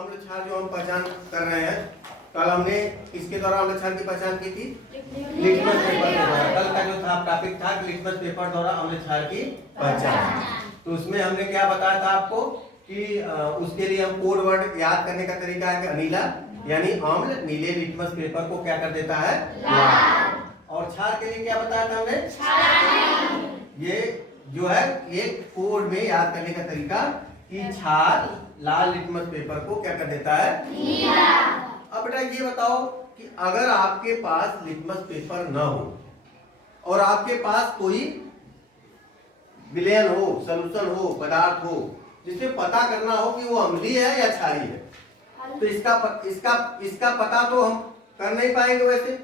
अम्ल क्षार जो हम पहचान कर रहे हैं, कल हमने इसके द्वारा अम्ल क्षार की पहचान की थी लिटमस पेपर के द्वारा। कल का जो था टॉपिक था लिटमस पेपर द्वारा अम्ल क्षार की पहचान। तो उसमें हमने क्या बताया था आपको कि उसके लिए हम कोड वर्ड याद करने का तरीका है कि अनीला यानी अम्ल नीले लिटमस पेपर को क्या कर देता है, लाल। और क्षार के लिए क्या बताया था हमने, ये जो है ये कोड में याद करने का तरीका कि क्षार लाल लिटमस पेपर को क्या कर देता है, नीला। अब बेटा ये बताओ कि अगर आपके पास लिटमस पेपर न हो और आपके पास कोई विलयन हो, सॉल्यूशन हो, पदार्थ हो जिसमें पता करना हो कि वो अम्लीय है या क्षारीय है, तो इसका पता तो हम कर नहीं पाएंगे वैसे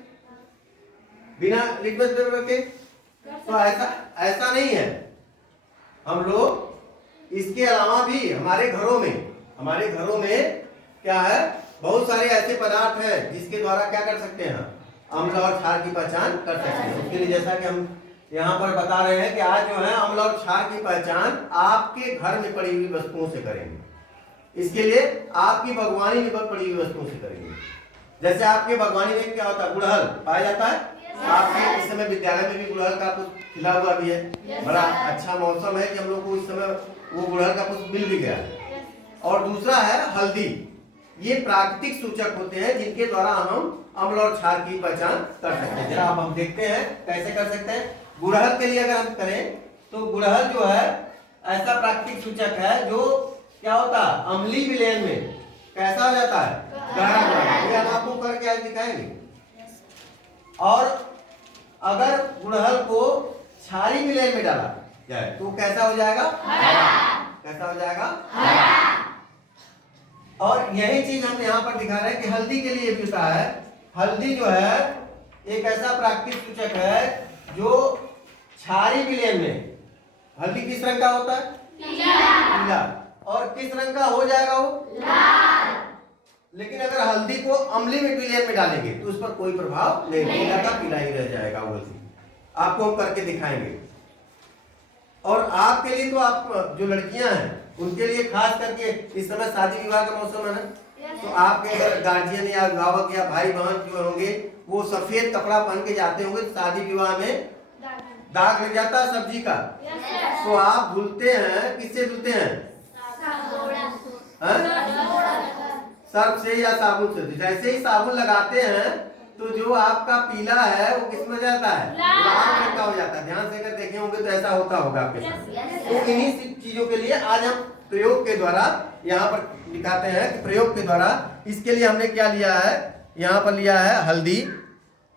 बिना लिटमस पेपर के। तो ऐसा नहीं है। हम लोग इसके अलावा भी हमारे घरों में क्या है, बहुत सारे ऐसे पदार्थ हैं जिसके द्वारा क्या कर सकते हैं, अम्ल और क्षार की पहचान कर सकते हैं। उसके लिए जैसा कि हम यहाँ पर बता रहे हैं कि आज जो है अम्ल और क्षार की पहचान आपके घर में पड़ी हुई वस्तुओं से करेंगे। इसके लिए आपकी बागवानी में पड़ी हुई वस्तुओं से करेंगे। जैसे आपके बागवानी में क्या होता है, गुड़हल पाया जाता है। आपके इस समय विद्यालय में भी गुड़हल का पुष्प खिला हुआ भी है। बड़ा अच्छा मौसम है कि हम लोग को इस समय वो गुड़हल का पुष्प मिल भी गया है। और दूसरा है हल्दी। ये प्राकृतिक सूचक होते हैं जिनके द्वारा हम अम्ल और क्षार की पहचान कर सकते हैं। जरा अब हम देखते हैं कैसे कर सकते हैं। गुड़हल के लिए अगर हम करें तो गुड़हल जो है ऐसा प्राकृतिक सूचक है जो क्या होता है, अम्लीय विलयन में कैसा हो जाता है, गहरा। ये हम आपको करके आज दिखाएंगे। और अगर गुड़हल को क्षारीय विलयन में डाला जाए तो कैसा हो जाएगा, हरा। कैसा हो जाएगा, हरा। और यही चीज हम यहाँ पर दिखा रहे हैं कि हल्दी के लिए भी होता है। हल्दी जो है एक ऐसा प्राकृतिक सूचक है जो क्षारीय विलयन में, हल्दी किस रंग का होता है, पीला। और किस रंग का हो जाएगा वो, लाल। लेकिन अगर हल्दी को अम्लीय विलयन में डालेंगे तो उस पर कोई प्रभाव नहीं, पीला का पीला ही रह जाएगा वो हल्दी। आपको हम करके दिखाएंगे। और आपके लिए तो आप जो लड़कियां हैं उनके लिए खास करके इस समय शादी विवाह का मौसम है ना, तो आपके अगर गार्जियन या अभिभावक या भाई बहन जो होंगे वो सफेद कपड़ा पहन के जाते होंगे, शादी विवाह में दाग लग जाता है सब्जी का। तो आप धुलते हैं, किससे धुलते हैं, सर्फ से या साबुन से। जैसे ही साबुन लगाते हैं तो जो आपका पीला है वो किस में जाता है, लाल रंग का हो जाता है। ध्यान से अगर देखे होंगे तो ऐसा होता होगा आपके साथ। तो इन्हीं चीजों के लिए आज हम प्रयोग के द्वारा यहाँ पर दिखाते हैं कि प्रयोग के द्वारा इसके लिए हमने क्या लिया है, यहाँ पर लिया है हल्दी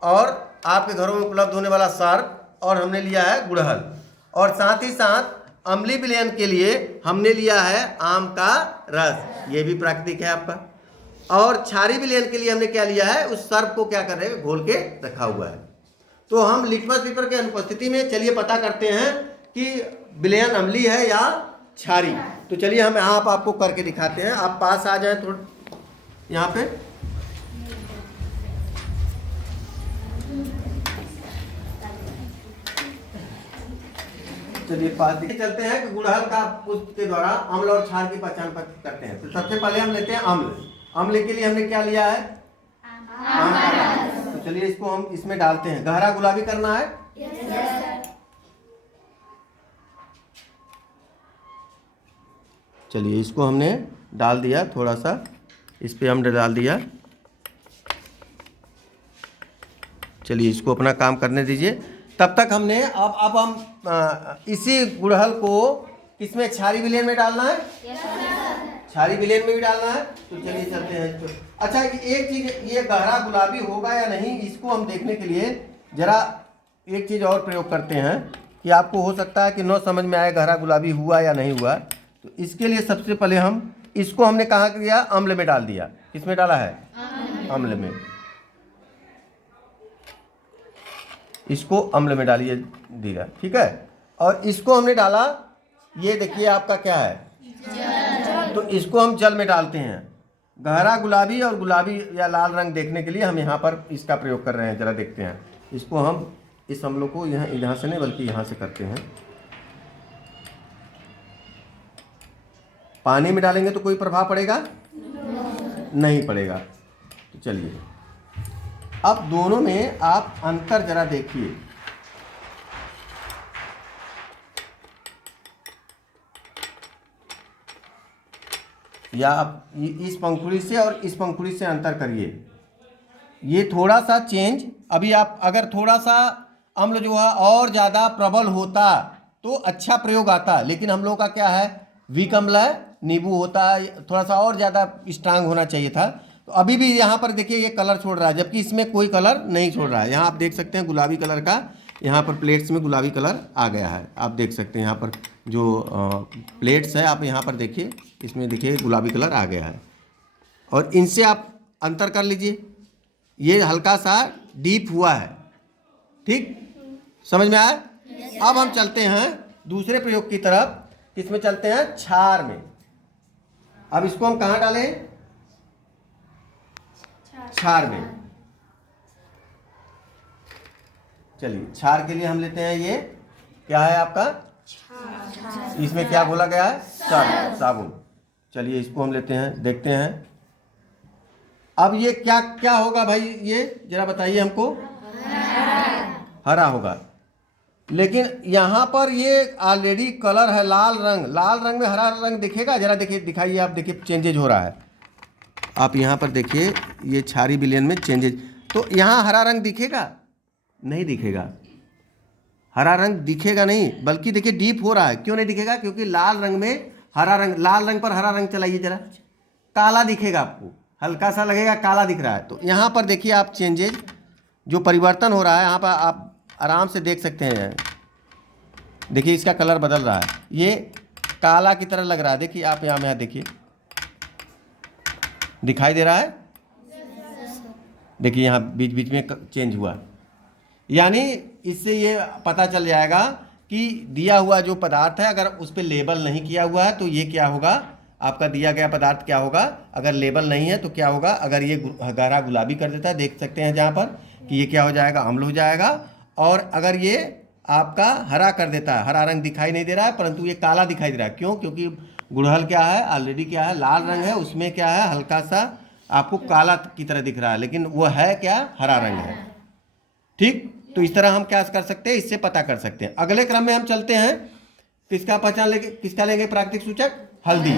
और आपके घरों में उपलब्ध होने वाला सर्फ, और हमने लिया है गुड़हल। और साथ ही साथ अम्लीय विलयन के लिए हमने लिया है आम का रस, ये भी प्राकृतिक है आपका। और क्षारीय विलयन के लिए हमने क्या लिया है, उस सर्फ को क्या कर रहे हैं, घोल के रखा हुआ है। तो हम लिटमस पेपर के अनुपस्थिति में चलिए पता करते हैं कि विलयन अम्लीय है या क्षारीय। तो चलिए हम यहाँ आपको करके दिखाते हैं। आप पास आ जाए थोड़ा यहाँ पे। चलिए पास चलते हैं कि गुड़हल का पुष्प के द्वारा अम्ल और क्षार की पहचान करते हैं। तो सबसे पहले हम लेते हैं अम्ल। अम्ल के लिए हमने क्या लिया है, आम का रस। तो चलिए इसको हम इसमें डालते हैं। गहरा गुलाबी करना है, चलिए इसको हमने डाल दिया, थोड़ा सा इस पे हमने डाल दिया। चलिए इसको अपना काम करने दीजिए। तब तक हमने अब हम इसी गुड़हल को किसमें, क्षारीय विलयन में डालना है, क्षारीय विलयन में भी डालना है। तो चलिए चलते हैं इसको। अच्छा एक चीज, ये गहरा गुलाबी होगा या नहीं इसको हम देखने के लिए जरा एक चीज और प्रयोग करते हैं कि आपको हो सकता है कि न समझ में आए गहरा गुलाबी हुआ या नहीं हुआ। तो इसके लिए सबसे पहले हम इसको हमने कहाँ किया, अम्ल में डाल दिया। किसमें डाला है, अम्ल में। इसको अम्ल में डालिए दिया, ठीक है। और इसको हमने डाला, ये देखिए आपका क्या है, तो इसको हम जल में डालते हैं। गहरा गुलाबी और गुलाबी या लाल रंग देखने के लिए हम यहाँ पर इसका प्रयोग कर रहे हैं। जरा देखते हैं इसको हम, इस अम्लों को यहाँ से नहीं बल्कि यहाँ से करते हैं। पानी में डालेंगे तो कोई प्रभाव पड़ेगा नहीं पड़ेगा। तो चलिए अब दोनों में आप अंतर जरा देखिए। या आप इस पंखुड़ी से और इस पंखुड़ी से अंतर करिए। ये थोड़ा सा चेंज, अभी आप अगर थोड़ा सा अम्ल जो है और ज़्यादा प्रबल होता तो अच्छा प्रयोग आता, लेकिन हम लोगों का क्या है, वीक अम्ल है, नींबू होता है, थोड़ा सा और ज़्यादा स्ट्रांग होना चाहिए था। तो अभी भी यहाँ पर देखिए ये कलर छोड़ रहा है, जबकि इसमें कोई कलर नहीं छोड़ रहा है। यहाँ आप देख सकते हैं गुलाबी कलर का, यहाँ पर प्लेट्स में गुलाबी कलर आ गया है। आप देख सकते हैं यहाँ पर जो प्लेट्स है, आप यहाँ पर देखिए, इसमें देखिए गुलाबी कलर आ गया है। और इनसे आप अंतर कर लीजिए, ये हल्का सा डीप हुआ है। ठीक, समझ में आया? अब हम चलते हैं दूसरे प्रयोग की तरफ, किसमें चलते हैं, क्षार में। अब इसको हम कहाँ डालें, क्षार में। चलिए क्षार के लिए हम लेते हैं, ये क्या है आपका, इसमें क्या बोला गया है, साबुन। चलिए इसको हम लेते हैं, देखते हैं। अब ये क्या क्या होगा भाई, ये जरा बताइए हमको। हरा होगा, लेकिन यहाँ पर ये ऑलरेडी कलर है लाल रंग, लाल रंग में हरा रंग दिखेगा, जरा देखिए, दिखाइए आप, देखिए चेंजेज हो रहा है। आप यहाँ पर देखिए, ये क्षारीय विलयन में चेंजेज, तो यहाँ हरा रंग दिखेगा, नहीं दिखेगा, हरा रंग दिखेगा नहीं, बल्कि देखिए डीप हो रहा है। क्यों नहीं दिखेगा, क्योंकि लाल रंग में हरा रंग, लाल रंग पर हरा रंग चलाइए जरा, काला दिखेगा आपको, हल्का सा लगेगा काला दिख रहा है। तो यहाँ पर देखिए आप चेंजेज, जो परिवर्तन हो रहा है, यहाँ पर आप आराम से देख सकते हैं। देखिए इसका कलर बदल रहा है, ये काला की तरह लग रहा है। देखिए आप यहाँ देखिए, दिखाई दे रहा है, देखिए यहाँ बीच बीच में चेंज हुआ। यानी इससे ये पता चल जाएगा कि दिया हुआ जो पदार्थ है, अगर उस पर लेबल नहीं किया हुआ है तो ये क्या होगा, आपका दिया गया पदार्थ क्या होगा। अगर लेबल नहीं है तो क्या होगा, अगर ये गहरा गुलाबी कर देता है, देख सकते हैं जहाँ पर, कि ये क्या हो जाएगा, अम्ल हो जाएगा। और अगर ये आपका हरा कर देता है, हरा रंग दिखाई नहीं दे रहा है, परंतु ये काला दिखाई दे रहा है। क्यों, क्योंकि गुड़हल क्या है, ऑलरेडी क्या है, लाल रंग है, उसमें क्या है, हल्का सा आपको काला की तरह दिख रहा है, लेकिन वो है क्या, हरा रंग है। ठीक, तो इस तरह हम क्या कर सकते हैं, इससे पता कर सकते हैं। अगले क्रम में हम चलते हैं, किसका पहचान लेंगे, किसका लेंगे प्राकृतिक सूचक, हल्दी।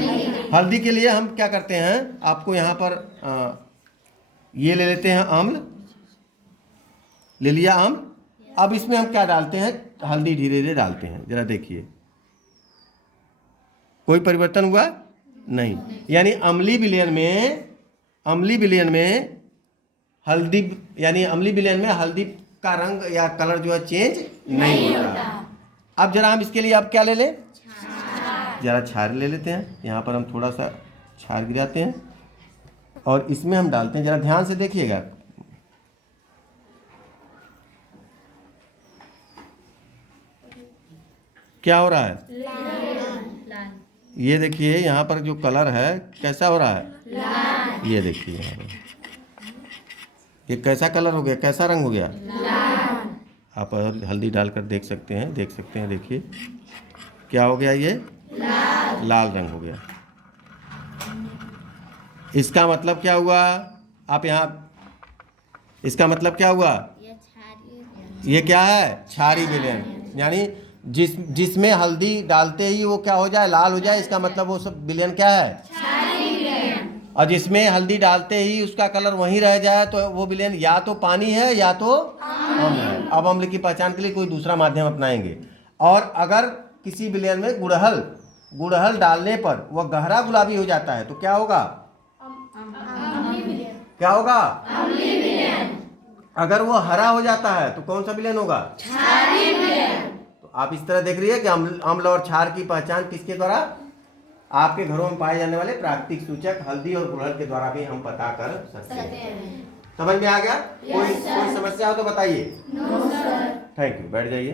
हल्दी के लिए हम क्या करते हैं, आपको यहाँ पर ये ले लेते हैं, अम्ल ले लिया, अम्ल। अब इसमें हम क्या डालते हैं, हल्दी धीरे धीरे डालते हैं, जरा देखिए कोई परिवर्तन हुआ नहीं। यानी अम्लीय विलयन में हल्दी, यानी अम्लीय विलयन में हल्दी का रंग या कलर जो है चेंज नहीं होता। अब जरा हम इसके लिए अब क्या ले लें, जरा क्षार ले लेते हैं। यहाँ पर हम थोड़ा सा क्षार गिराते हैं और इसमें हम डालते हैं, जरा ध्यान से देखिएगा। क्या हो रहा है, ये देखिए यहाँ पर जो कलर है कैसा हो रहा है, ये देखिए यहाँ पर ये कैसा कलर हो गया, कैसा रंग हो गया। आप हल्दी डालकर देख सकते हैं, देखिए क्या हो गया, ये लाल रंग हो गया। इसका मतलब क्या हुआ, आप यहाँ, इसका मतलब क्या हुआ, ये क्या है, क्षारीय विलयन। यानी जिसमें हल्दी डालते ही वो क्या हो जाए, लाल हो जाए, इसका मतलब वो सब विलयन क्या है, क्षारीय विलयन। और जिसमें हल्दी डालते ही उसका कलर वहीं रह जाए तो वो विलयन या तो पानी है या तो अम्ल है। अब अम्ल की पहचान के लिए कोई दूसरा माध्यम अपनाएंगे। और अगर किसी विलयन में गुड़हल डालने पर वह गहरा गुलाबी हो जाता है तो क्या होगा, क्या होगा, अम्लीय विलयन। अगर वो हरा हो जाता है तो कौन सा विलयन होगा, क्षारीय विलयन। तो आप इस तरह देख रही है कि अम्ल और क्षार की पहचान किसके द्वारा, आपके घरों में पाए जाने वाले प्राकृतिक सूचक हल्दी और गुड़हल के द्वारा भी हम पता कर सकते हैं। समझ में आ गया? कोई समस्या हो तो बताइए। थैंक यू, बैठ जाइए।